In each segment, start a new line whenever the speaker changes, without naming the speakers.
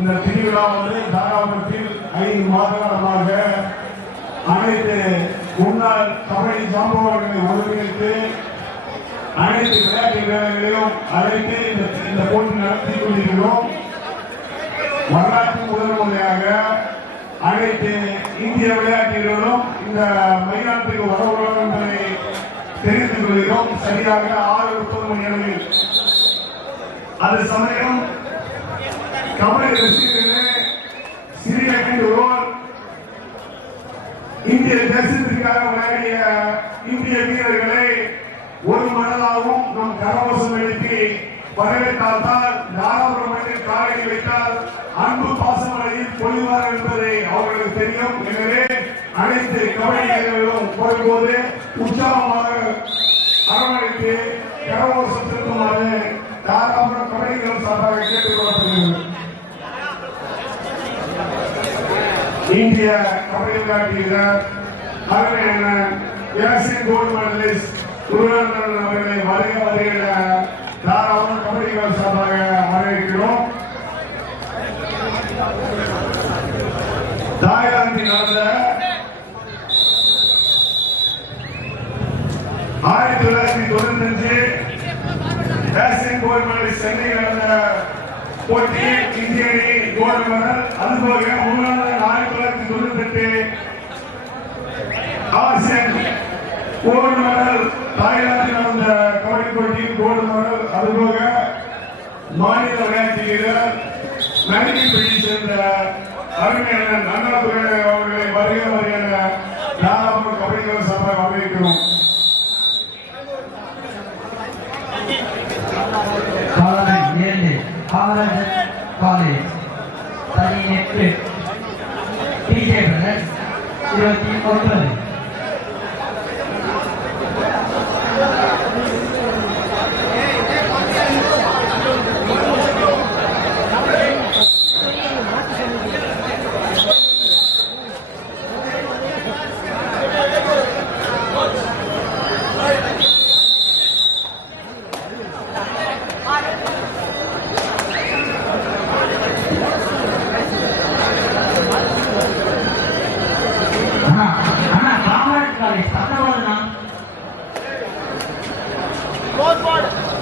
இந்த திருவிழா வந்து தாராபுரத்தில் ஐந்து மாதங்களாக அனைத்து முன்னாள் கபடி ஜாம்பவான்களை ஒருங்கிணைத்து அனைத்து விளையாட்டு வீரர்களையும் அழைத்து இந்த இந்த போட்டி நடத்தி கொண்டிருக்கிறோம். வரலாற்று முதல் முறையாக அனைத்து இந்திய விளையாட்டு வீரர்களும் இந்த மைதானத்துக்கு வரவுள்ளோம் என்பதை தெரிவித்துக் கொள்கிறோம். சரியாக ஆறு முப்பது மணி அளவில். அது சமயம் தமிழ் ரசிகர்களே சிறிய கண்டுவோர் இந்திய தேசத்திற்காக விளையாடிய இந்திய வீரர்களை ஒரு மனதாகவும் நம் கரவசம் எழுப்பி வரவேற்றால்தான் தாராபுரம் மண்ணில் காலை வைத்தால் அன்பு பாசமழையில் பொழிவார் என்பதை அவர்களுக்கு தெரியும். எனவே அனைத்து கபடி வீரர்களும் போகும்போது உற்சாகமாக அரவணைத்து கரவசம் செலுத்துமாறு தாராபுரம் கபடிகள் சார்பாக கேட்டுக் கொள்ளப்படுகிறது இந்திய கபடி விளையாட்டு வீரர் அருமையான ஏசியன் கோல்டு மெடலிஸ்ட் குருநாதன் அவர்களை வருக வருகிற தாராளம் கபடிகள் சார்பாக வரவேற்கிறோம். தாய்லாந்தில் நடந்த ஆயிரத்தி தொள்ளாயிரத்தி தொண்ணூத்தி அஞ்சு ஏசியன் கோல்டு மெடலிஸ்ட் சென்னையில் நடந்த போட்டியில் இந்திய அணி கோல்டு மெடல் அதுபோக முன்னாள் ஆயிரத்தி தொள்ளாயிரத்தி தொண்ணூத்தி எட்டு ஆசியன் கோல்டு மெடல் தாய்லாந்தில் நடந்த கபடி போட்டியில் கோல்டு மெடல் அதுபோக மாநில விளையாட்டு வீரர் நடிகை சேர்ந்த அருமையான நன்னாதுரை அவர்களை வருக வருகிற தாராபுரம் கபடி சார்பாக வரவேற்கிறோம்.
காலன் ஏழு காமராஜர் காலேஜ் பதினெட்டு டிஜே பிரதர்ஸ் இருபத்தி ஒன்பது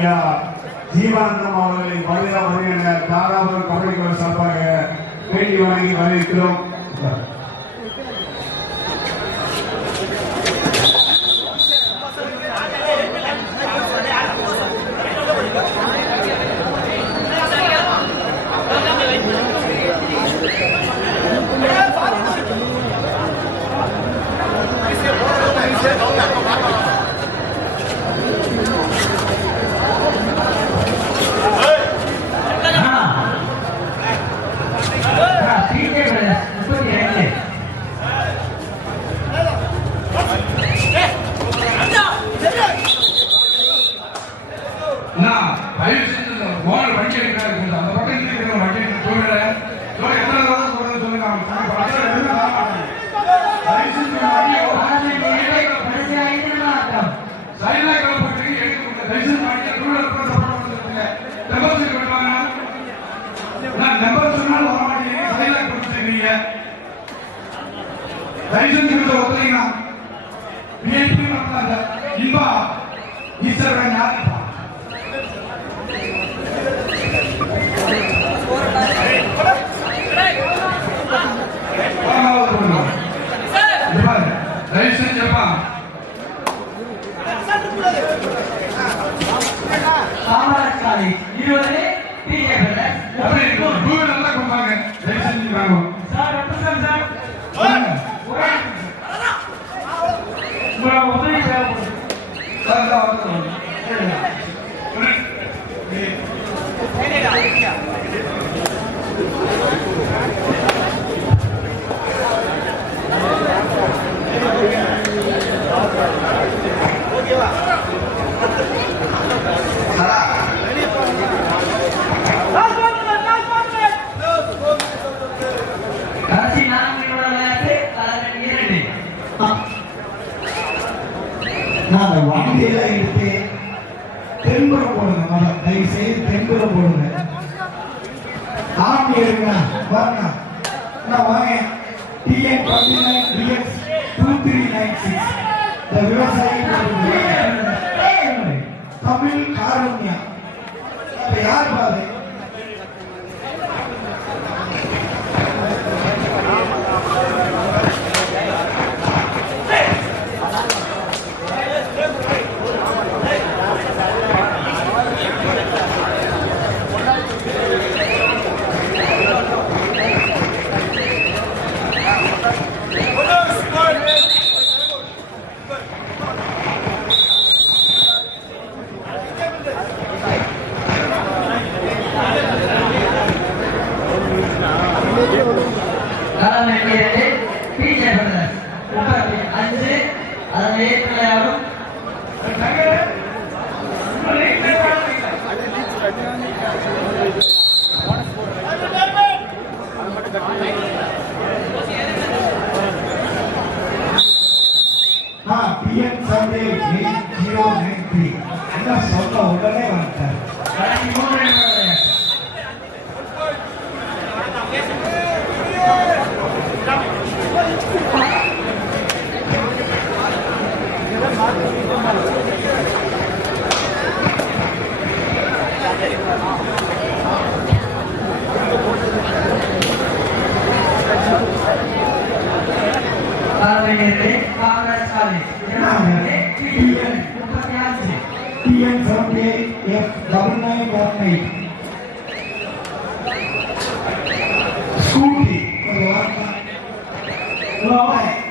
ஐயா ஜீவானந்தம் அவர்களை வருகிற வருகிற தாராபுரம் கபடி குழு சார்பாக வேண்டி வழங்கி வரவேற்கிறோம்.
அண்ணா
தயவு செஞ்சு இந்த ஓனர் வண்டி எடுக்கிறாரு கொஞ்சம் அந்த பக்கம் இருக்கிற வண்டி எடுத்து போயிடுறேன். இதோ எத்தனை தடவை சொல்றேன்னு சொல்லுங்க. அவன் பக்கம் பக்கத்துல இருந்து வர மாட்டாங்க. தயவு செஞ்சு இந்த வண்டியை ஒரு
கடைசி ஐந்து நிமிடம்
சைடுல கிளப்பிட்டு எடுக்க முடியல. தயவு செஞ்சு வண்டியை டூ வீலர் கூட support பண்ண சொல்லுங்க. நம்பர் சொல்லி விடுவாங்க. அண்ணா, நம்பர் சொன்னாலும் வர மாட்டேங்கிறீங்க. சைடுல கொடுத்துருக்கீங்க. தயவு செஞ்சு கொஞ்சம் ஒத்துழைங்கண்ணா. VIP மட்டும் இல்ல. இன்பா ஈஸ்வர் யாருப்பா நான் வண்டியில எடுத்து
தென்புற போடுங்க தயவு செய்து தென்புற போடுங்க. ஆம்பி வாங்க. நான் வாங்க. TN twenty nine TX two three nine six இந்த விவசாயி தமிழ் காரண்யா. யார் பாரு
காலம் இரண்டு பிஜே பிரதர்ஸ் முப்பத்தி அஞ்சு அதன் ஏற்றுமையாகும்
ஆ TN seventy eight zero nine three என்ன சொல்ல உடனே
double nine one eight.
Scooty, for the last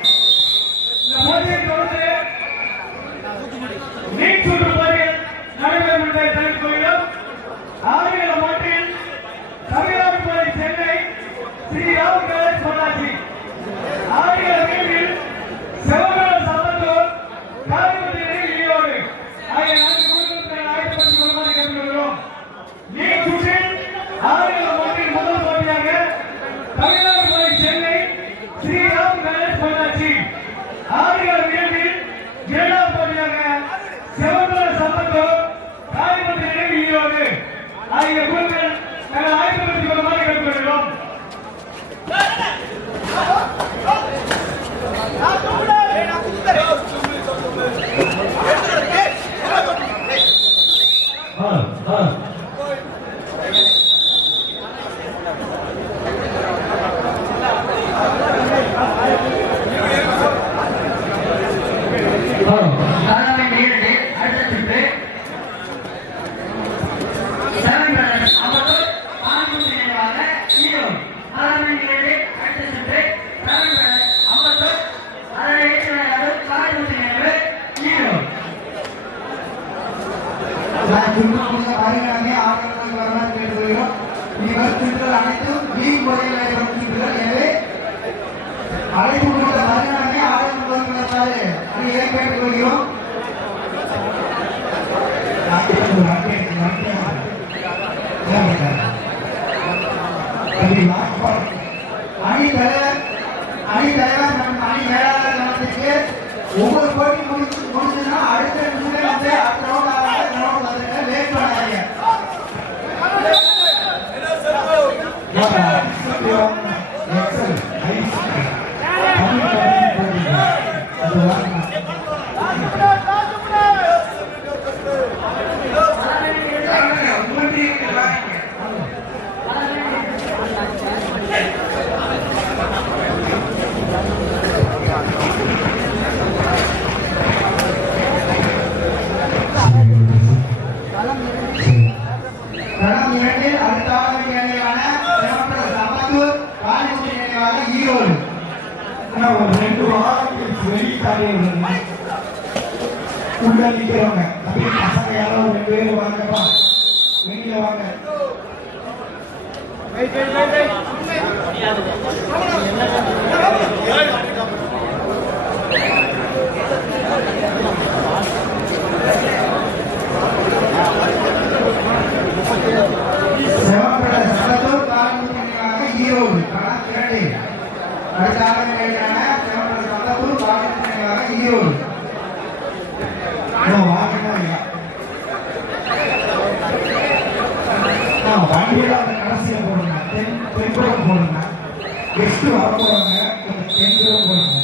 நான் அனைத்தும் வீண் முறையில் நடைபெறுகின்றன எனவே அழைப்பு கொடுத்த வருகிறாங்க ஆவணங்களுக்கு வரலாறு அதை ஏன் கேட்டுக்கொள்கிறோம் அணி தலைவர் அணி தலைவர் அணி மேலாளர் ஒவ்வொரு ஈரோடு ஆனா ஒரு ரெண்டு வாரங்களுக்கு வெளிக்காரே உள்ள நிக்கிறவங்க அப்படியே பசங்க யாரோ ரெண்டு பேரும் வாங்கப்பா வெளியில வாங்க ஈரோடு அடுத்த ஆளுநர் கேட்டாங்க ஈரோடு வண்டியெல்லாம் அந்த கடைசியில் போடுங்க தென் தென்புறம் போடுங்க கெஸ்ட்டு வர போகிறாங்க கொஞ்சம் போடுங்க